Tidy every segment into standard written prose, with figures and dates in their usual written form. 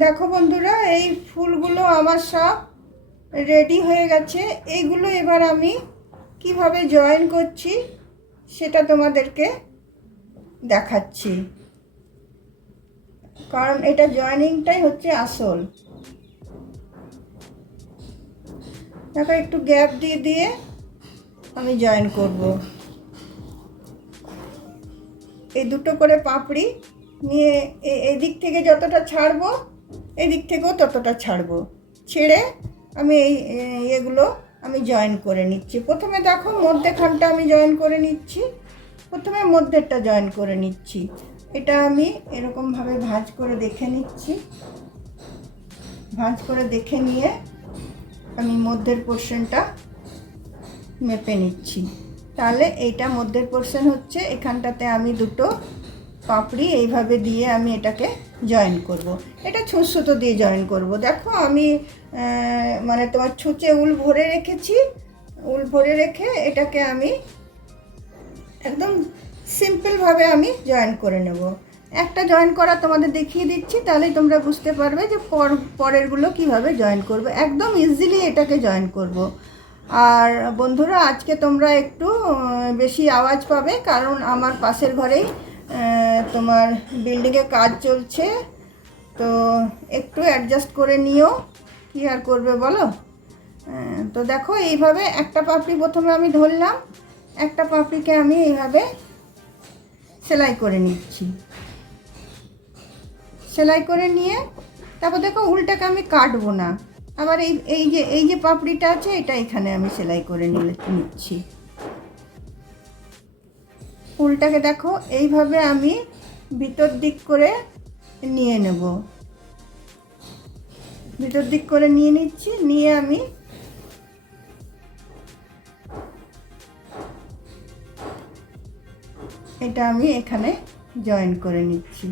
দেখো বন্ধুরা, এই ফুলগুলো আমার সব রেডি হয়ে গেছে। এইগুলো এবার আমি কিভাবে জয়েন করছি সেটা তোমাদেরকে দেখাচ্ছি, কারণ এটা জয়েনিংটাই হচ্ছে আসল। দেখো, একটু গ্যাপ দিয়ে দিয়ে আমি জয়েন করব। এই দুটো করে পাপড়ি নিয়ে এই দিক থেকে যতটা ছাড়বো, এই দিক থেকেও ততটা ছাড়বো, ছেড়ে আমি এগুলো আমি জয়েন করে নিচ্ছি। প্রথমে দেখো, মধ্যেখানটা আমি জয়েন করে নিচ্ছি। প্রথমে মধ্যেরটা জয়েন করে নিচ্ছি। এটা আমি এরকমভাবে ভাঁজ করে দেখে নিচ্ছি। ভাঁজ করে দেখে নিয়ে আমি মধ্যের পোর্শনটা মেপে নিচ্ছি। তাহলে এইটা মধ্যের পোর্শন হচ্ছে। এখানটাতে আমি দুটো পাপড়ি এইভাবে দিয়ে আমি এটাকে জয়েন করব। এটা ছুঁচ সুতো দিয়ে জয়েন করব। দেখো, আমি মানে তোমার ছুঁচে উল ভরে রেখেছি। উল ভরে রেখে এটাকে আমি একদম সিম্পলভাবে আমি জয়েন করে নেব। একটা জয়েন করা তোমাদের দেখিয়ে দিচ্ছি, তাহলেই তোমরা বুঝতে পারবে যে পরেরগুলো কিভাবে জয়েন করবে। একদম ইজিলি এটাকে জয়েন করব। আর বন্ধুরা, আজকে তোমরা একটু বেশি আওয়াজ পাবে, কারণ আমার পাশের ঘরেই তোমার বিল্ডিংয়ে কাজ চলছে। তো একটু অ্যাডজাস্ট করে নিও, কী আর করবে বলো। তো দেখো, এইভাবে একটা পাপড়ি প্রথমে আমি ধরলাম, একটা পাপড়িকে আমি এইভাবে সেলাই করে নিচ্ছি। সেলাই করে নিয়ে তারপর দেখো, উলটাকে আমি কাটবো না। আবার এই যে পাপড়িটা আছে, এটা এখানে আমি সেলাই করে নিচ্ছি। উলটাকে দেখো, এইভাবে আমি ভিতর দিক করে নিয়ে নেব। ভিতর দিক করে নিয়ে নিচ্ছি। নিয়ে আমি এটা আমি এখানে জয়েন করে নিচ্ছি।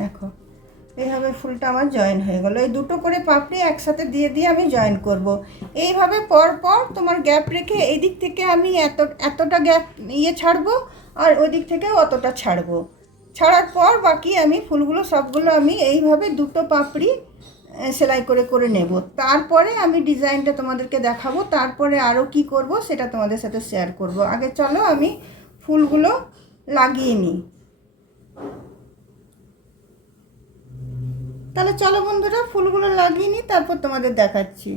দেখো, এইভাবে ফুলটা আমার জয়েন হয়ে গেল। এই দুটো করে পাপড়ি একসাথে দিয়ে দিয়ে আমি জয়েন করব। এইভাবে পর পর তোমার গ্যাপ রেখে এই দিক থেকে আমি এতটা গ্যাপ ছাড়বো, আর ওই দিক থেকেও অতটা ছাড়বো। ছাড়ার পর বাকি আমি ফুলগুলো সবগুলো আমি এইভাবে দুটো পাপড়ি সেলাই করে করে নেব। তারপরে আমি ডিজাইনটা তোমাদেরকে দেখাবো। তারপরে আরও কি করব সেটা তোমাদের সাথে শেয়ার করব। আগে চলো আমি ফুলগুলো লাগিয়ে নিই। তাহলে চলো বন্ধুরা, ফুলগুলো লাগিয়ে নিই, তারপর তোমাদের দেখাচ্ছি।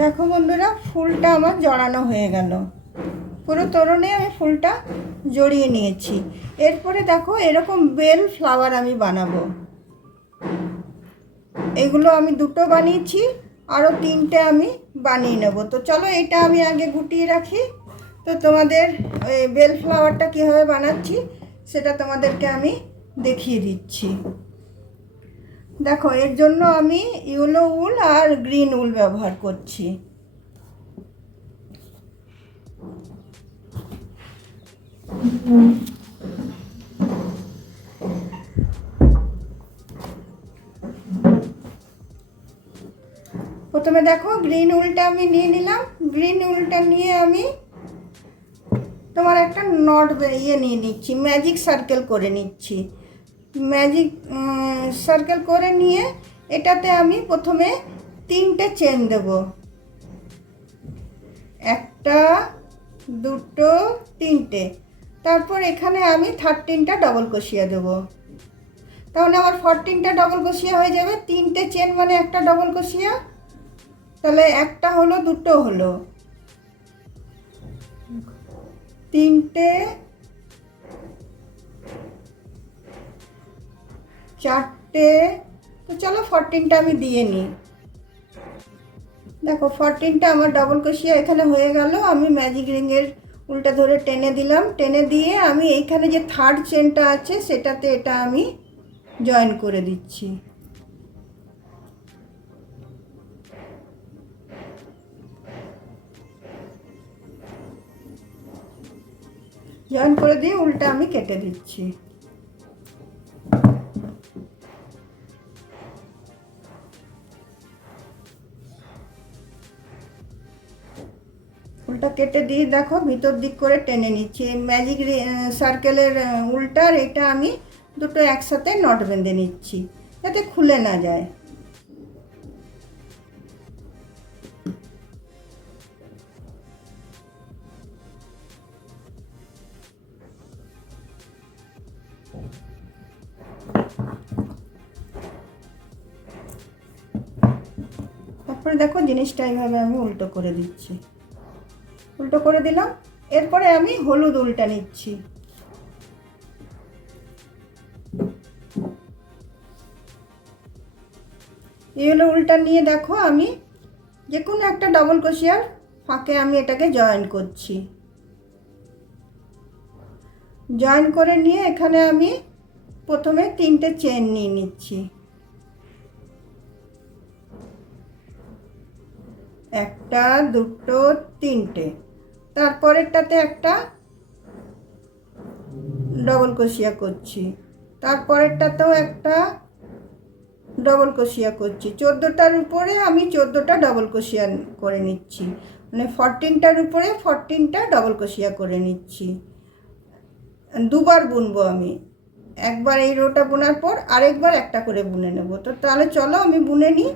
দেখো বন্ধুরা, ফুলটা আমার জড়ানো হয়ে গেল। পুরো তোরণে আমি ফুলটা জড়িয়ে নিয়েছি। এরপরে দেখো, এরকম বেল ফ্লাওয়ার আমি বানাবো। এগুলো আমি দুটো বানিয়েছি, আরও তিনটে আমি বানিয়ে নেব। তো চলো, এটা আমি আগে গুটিয়ে রাখি। তো তোমাদের ওই বেল ফ্লাওয়ারটা কীভাবে বানাচ্ছি সেটা তোমাদেরকে আমি দেখিয়ে দিচ্ছি। দেখো, এর জন্য আমি ইয়েলো উল আর গ্রিন উল ব্যবহার করছি। প্রথমে দেখো, গ্রিন উলটা আমি নিয়ে নিলাম। গ্রিন উলটা নিয়ে আমি তোমার একটা নট নিয়ে নিচ্ছি, ম্যাজিক সার্কেল করে নিচ্ছি। ম্যাজিক সার্কেল করে নিয়ে এটাতে আমি প্রথমে তিনটে চেন দেব। একটা, দুটো, তিনটে। তারপর এখানে আমি 13টা ডবল ক্রোশিয়া দেব। তাহলে আমার 14টা ডবল ক্রোশিয়া হয়ে যাবে। তিনটে চেন মানে একটা ডবল ক্রোশিয়া। তাহলে একটা হলো, দুটো হলো, তিনটে, চারটে। তো চলো 14টা আমি দিয়ে নিই। দেখো, 14টা আমার ডবল ক্রোশিয়া এখানে হয়ে গেল। আমি ম্যাজিক রিংয়ের উল্টা ধরে টেনে দিলাম। টেনে দিয়ে আমি এইখানে যে থার্ড চেনটা আছে সেটাতে এটা আমি জয়েন করে দিচ্ছি। জয়েন করে দিয়ে উল্টা আমি কেটে দিচ্ছি। উল্টা কেটে দিয়ে দেখো ভিতর দিক করে টেনে নিচ্ছি। ম্যাজিক সার্কেলের উল্টার এটা আমি দুটো একসাথে নট বেঁধে নিচ্ছি যাতে খুলে না যায়। তারপরে দেখো জিনিসটা এইভাবে আমি উল্টো করে দিচ্ছি, উল্টো করে দিলাম। এরপরে আমি হলুদ উল্টা নিচ্ছি। এই হলো উল্টা নিয়ে দেখো আমি যে কোনো একটা ডবল ক্রোশিয়ার ফাঁকে আমি এটাকে জয়েন করছি। জয়েন করে নিয়ে এখানে আমি প্রথমে 3টে চেন নিয়ে নিচ্ছি। একটা, দুটো, 3টে। তারপরেরটাতে একটা ডবল ক্রোশিয়া করছি, তারপরেরটাতেও একটা ডবল ক্রোশিয়া করছি। 14টার উপরে আমি 14টা ডবল ক্রোশিয়া করে নিচ্ছি, মানে 14টার উপরে 14টা ডবল ক্রোশিয়া করে নিচ্ছি। দুবার বুনবো আমি, একবার এই রোটা বোনার পর আরেকবার একটা করে বুনে নেব। তো তাহলে চলো আমি বুনে নিই।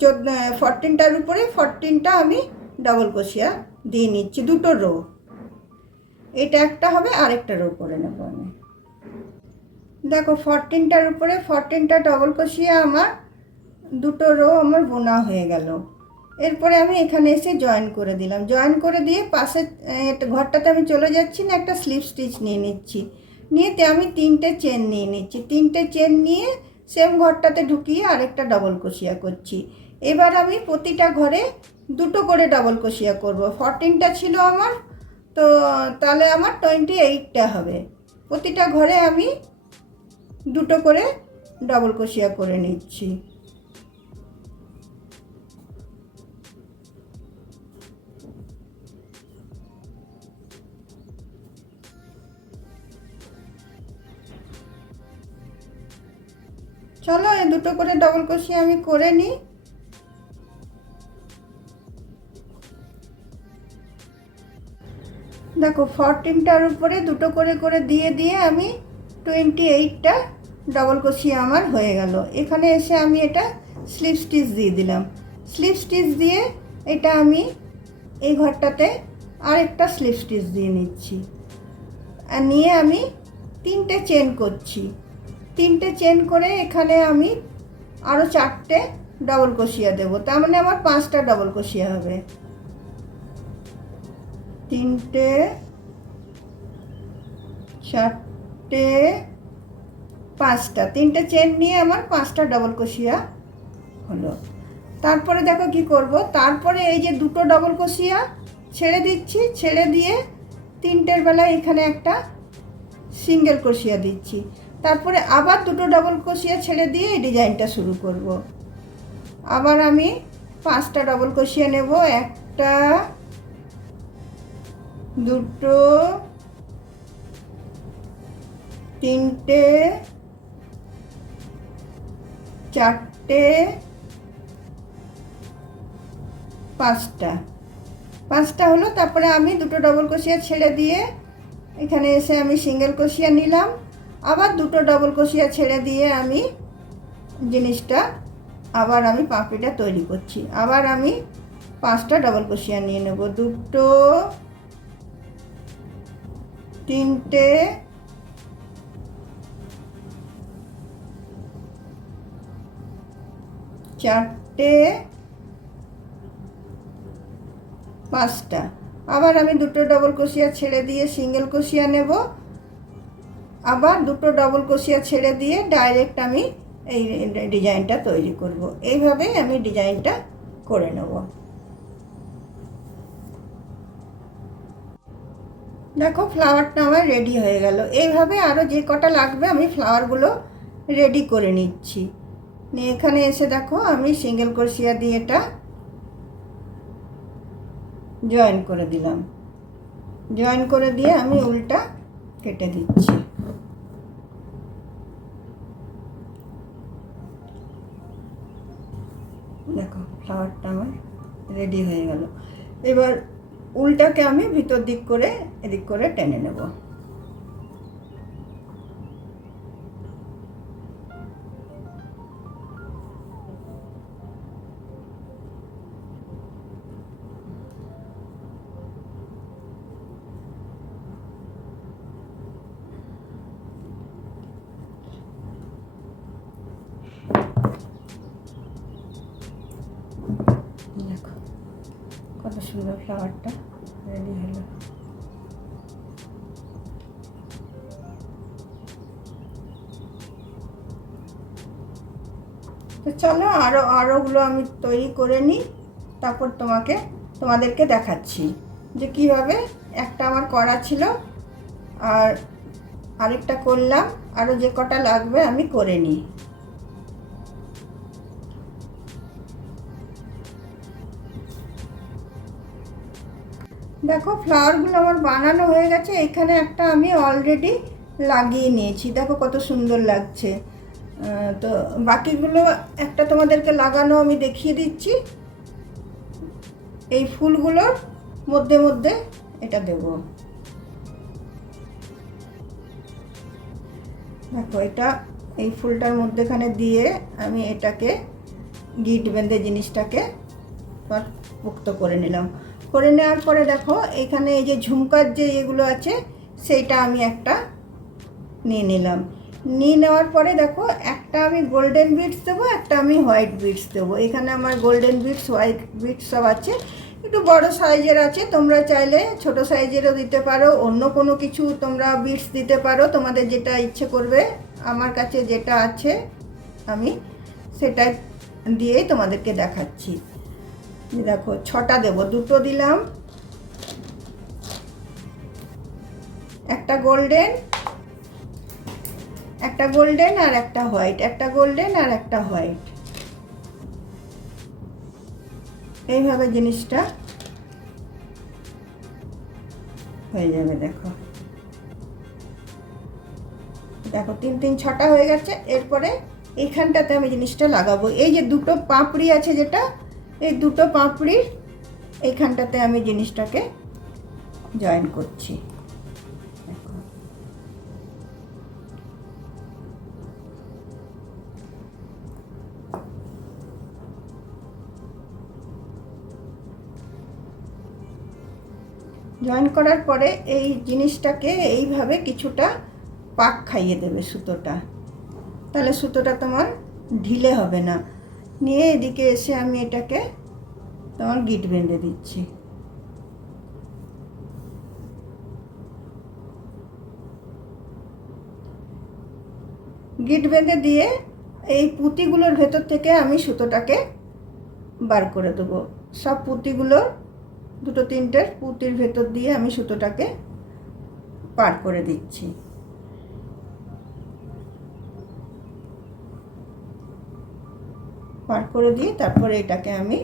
14টার উপরে 14টা আমি ডবল ক্রোশিয়া দিয়ে নিচ্ছি, দুটো রো। এটা একটা হবে, আরেকটা রো করে নেব আমি। দেখো 14টার উপরে 14টা ডবল ক্রোশিয়া আমার দুটো রো আমার বোনা হয়ে গেল। এরপরে আমি এখানে এসে জয়েন করে দিলাম। জয়েন করে দিয়ে পাশে ঘরটাতে আমি চলে যাচ্ছি না, একটা স্লিপ স্টিচ নিয়ে নিচ্ছি। নিয়ে আমি 3টে চেন নিয়ে নিচ্ছি। 3টে চেন নিয়ে সেম ঘরটাতে ঢুকিয়ে আরেকটা ডবল ক্রোশিয়া করছি। এবার আমি প্রতিটা ঘরে দুটো করে ডবল ক্রোশিয়া করব। 14টা ছিল আমার, তো তাহলে আমার 28টা হবে। প্রতিটা ঘরে আমি দুটো করে ডবল ক্রোশিয়া করে নিচ্ছি। চলো এই দুটো করে ডবল ক্রোশিয়া আমি করে নিই। দেখো 14টার উপরে দুটো করে করে দিয়ে দিয়ে আমি 28টা ডবল ক্রোশিয়া আমার হয়ে গেল। এখানে এসে আমি এটা স্লিপ স্টিচ দিয়ে দিলাম। স্লিপ স্টিচ দিয়ে এটা আমি এই ঘরটাতে আরেকটা স্লিপ স্টিচ দিয়ে নিচ্ছি। আর নিয়ে আমি 3টে চেন করছি। 3টে চেন করে এখানে আমি আরও 4টে ডবল ক্রোশিয়া দেবো, তার মানে আমার 5টা ডবল ক্রোশিয়া হবে। 3টে, 4টে, 5টা। 3টে চেন নিয়ে আমার 5টা ডবল ক্রোশিয়া হলো। তারপরে দেখো কি করব, তারপরে এই যে দুটো ডবল ক্রোশিয়া ছেড়ে দিচ্ছি, ছেড়ে দিয়ে 3টের বেলায় এখানে একটা সিঙ্গেল ক্রোশিয়া দিচ্ছি। তারপরে আবার দুটো ডবল ক্রোশিয়া ছেড়ে দিয়ে এই ডিজাইনটা শুরু করব। আবার আমি 5টা ডবল ক্রোশিয়া নেব। একটা, দুটো, 3টে, 4টে, 5টা হলো। তারপরে আমি দুটো ডবল ক্রোশিয়া ছেড়ে দিয়ে এখানে এসে আমি সিঙ্গেল ক্রোশিয়া নিলাম। আবার দুটো ডবল ক্রোশিয়া ছেড়ে দিয়ে আমি জিনিসটা আবার আমি পাপড়িটা তৈরি করছি। আবার আমি 5টা ডবল ক্রোশিয়া নিয়ে নেব। দুটো, 3টে, 4টে, 5টা। আবার আমি দুটো ডবল ক্রোশিয়া ছেড়ে দিয়ে সিঙ্গেল ক্রোশিয়া নেব। আবার দুটো ডবল ক্রোশিয়া ছেড়ে দিয়ে ডাইরেক্ট আমি এই ডিজাইনটা তৈরি করব। এইভাবে আমি ডিজাইনটা করে নেব। দেখো ফ্লাওয়ারটা আমার রেডি হয়ে গেল। এইভাবে আরও যে কটা লাগবে আমি ফ্লাওয়ারগুলো রেডি করে নিচ্ছি। নিয়ে এখানে এসে দেখো আমি সিঙ্গেল ক্রোশিয়া দিয়ে এটা জয়েন করে দিলাম। জয়েন করে দিয়ে আমি উল্টা কেটে দিচ্ছি। দেখো ফ্লাওয়ারটা আমার রেডি হয়ে গেল। এবার উল্টাকে আমি ভিতর দিক করে এদিক করে টেনে নেব। দেখো কত সুন্দর ফ্লাওয়ারটা রেডি হলো। তো চলো আরোগুলো আমি তৈরি করে নিই, তারপর তোমাদেরকে দেখাচ্ছি যে কীভাবে একটা আমার করা ছিল আর আরেকটা করলাম। আরও যে কটা লাগবে আমি করে নিই। দেখো ফ্লাওয়ারগুলো আমার বানানো হয়ে গেছে। এখানে একটা আমি অলরেডি লাগিয়ে নিয়েছি, দেখো কত সুন্দর লাগছে। তো বাকিগুলো একটা তোমাদেরকে লাগানো আমি দেখিয়ে দিচ্ছি। এই ফুলগুলোর মধ্যে মধ্যে এটা দেব। দেখো এটা এই ফুলটার মধ্যেখানে দিয়ে আমি এটাকে গিট বেঁধে জিনিসটাকে মুক্ত করে নিলাম। করে নেওয়ার পরে দেখো এখানে এই যে ঝুমকার যে এগুলো আছে সেইটা আমি একটা নিয়ে নিলাম। নিয়ে নেওয়ার পরে দেখো একটা আমি গোল্ডেন বিটস দেবো, একটা আমি হোয়াইট বিটস দেবো। এখানে আমার গোল্ডেন বিটস হোয়াইট বিটস সব আছে। একটু বড় সাইজের আছে, তোমরা চাইলে ছোট সাইজেরও দিতে পারো, অন্য কোনো কিছু তোমরা বিটস দিতে পারো, তোমাদের যেটা ইচ্ছে করবে। আমার কাছে যেটা আছে আমি সেটা দিয়েই তোমাদেরকে দেখাচ্ছি। দেখো 6টা দেবো, 2টো দিলাম, একটা গোল্ডেন আর একটা হোয়াইট, একটা গোল্ডেন আর একটা হোয়াইট। এইভাবে জিনিসটা হয়ে যাবে। দেখো দেখো 3 3 6টা হয়ে গেছে। এরপরে এইখানটাতে আমি জিনিসটা লাগাবো। এই যে দুটো পাপড়ি আছে, যেটা এই দুটো পাপড়ির এইখানটাতে আমি জিনিসটাকে জয়েন করছি। জয়েন করার পরে এই জিনিসটাকে এইভাবে কিছুটা পাক খাইয়ে দেবে সুতোটা, তাহলে সুতোটা তোমার ঢিলে হবে না। নিয়ে এদিকে এসে আমি এটাকে তোমার গিট বেঁধে দিচ্ছি। গিট বেঁধে দিয়ে এই পুঁতিগুলোর ভেতর থেকে আমি সুতোটাকে বার করে দেবো। সব পুঁতিগুলোর 2টো 3টের পুঁতির ভেতর দিয়ে আমি সুতোটাকে পার করে দিচ্ছি। পার করে দিয়ে তারপরে এটাকে আমি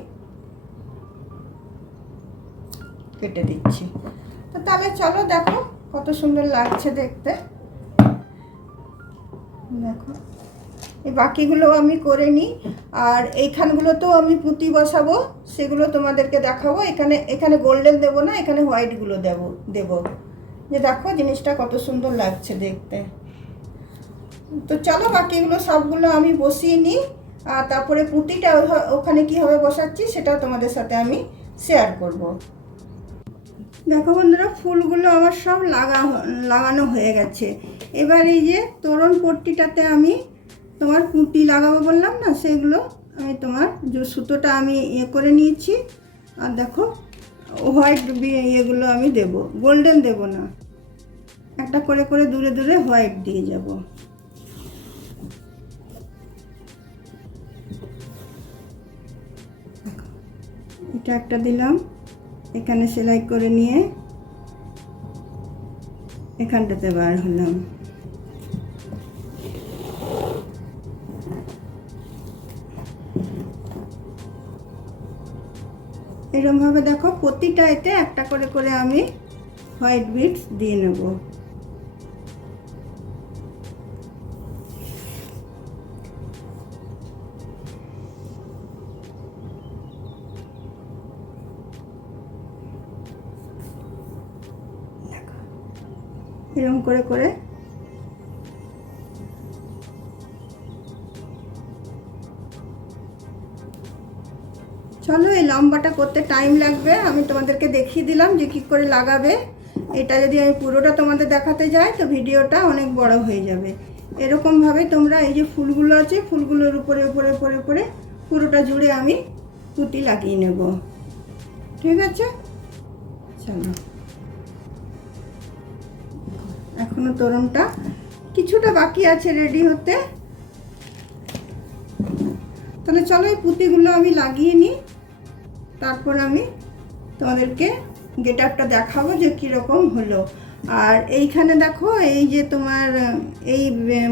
কেটে দিচ্ছি। তো তাহলে চলো দেখো কত সুন্দর লাগছে দেখতে। দেখো এই বাকিগুলো আমি করে নিই, আর এইখানগুলোতেও আমি পুঁতি বসাবো, সেগুলো তোমাদেরকে দেখাবো। এখানে গোল্ডেন দেবো না, এখানে হোয়াইটগুলো দেবো। যে দেখো জিনিসটা কত সুন্দর লাগছে দেখতে। তো চলো বাকিগুলো সবগুলো আমি বসিয়ে নিই, আর তারপরে পুঁতিটা ওখানে কীভাবে বসাচ্ছি সেটাও তোমাদের সাথে আমি শেয়ার করব। দেখো বন্ধুরা ফুলগুলো আমার সব লাগানো হয়ে গেছে। এবার এই যে তোরণ পট্টিটাতে আমি তোমার পুঁতি লাগাবো বললাম না, সেগুলো আমি তোমার যে সুতোটা আমি করে নিয়েছি। আর দেখো হোয়াইট এগুলো আমি দেব, গোল্ডেন দেব না, একটা করে করে দূরে দূরে হোয়াইট দিয়ে যাব। এটা একটা দিলাম, এখানে সেলাই করে নিয়ে এখানটাতে বার হলাম। এরকমভাবে দেখো প্রতিটা এতে একটা করে করে আমি হোয়াইট বিটস দিয়ে নেব। এরকম করে করে চলো, এই লম্বাটা করতে টাইম লাগবে, আমি তোমাদেরকে দেখিয়ে দিলাম যে কী করে লাগাবে। এটা যদি আমি পুরোটা তোমাদের দেখাতে যাই তো ভিডিওটা অনেক বড় হয়ে যাবে। এরকমভাবে তোমরা এই যে ফুলগুলো আছে, ফুলগুলোর উপরে উপরে উপরে উপরে পুরোটা জুড়ে আমি পুঁতি লাগিয়ে নেব। ঠিক আছে, চলো। এখনো তোরণটা কিছুটা বাকি আছে রেডি হতে, তাহলে চলো এই পুঁতিগুলো আমি লাগিয়ে নিই, তারপর আমি তোমাদেরকে গেট আপটা দেখাবো যে কীরকম হলো। আর এইখানে দেখো, এই যে তোমার এই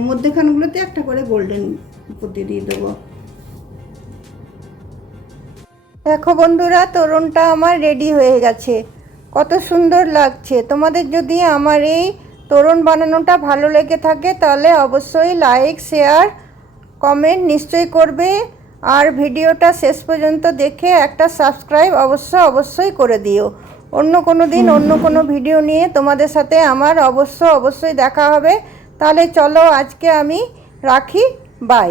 মধ্যেখানগুলোতে একটা করে গোল্ডেন পুঁতি দিয়ে দেবো। দেখো বন্ধুরা, তোরণটা আমার রেডি হয়ে গেছে, কত সুন্দর লাগছে। তোমাদের যদি আমার এই তোরণ বানানোটা ভালো লেগে থাকে তাহলে অবশ্যই লাইক, শেয়ার, কমেন্ট নিশ্চয়ই করবে। আর ভিডিওটা শেষ পর্যন্ত দেখে একটা সাবস্ক্রাইব অবশ্যই করে দিও। অন্য কোনো দিন অন্য কোনো ভিডিও নিয়ে তোমাদের সাথে আমার অবশ্যই দেখা হবে। তাহলে চলো আজকে আমি রাখি, বাই।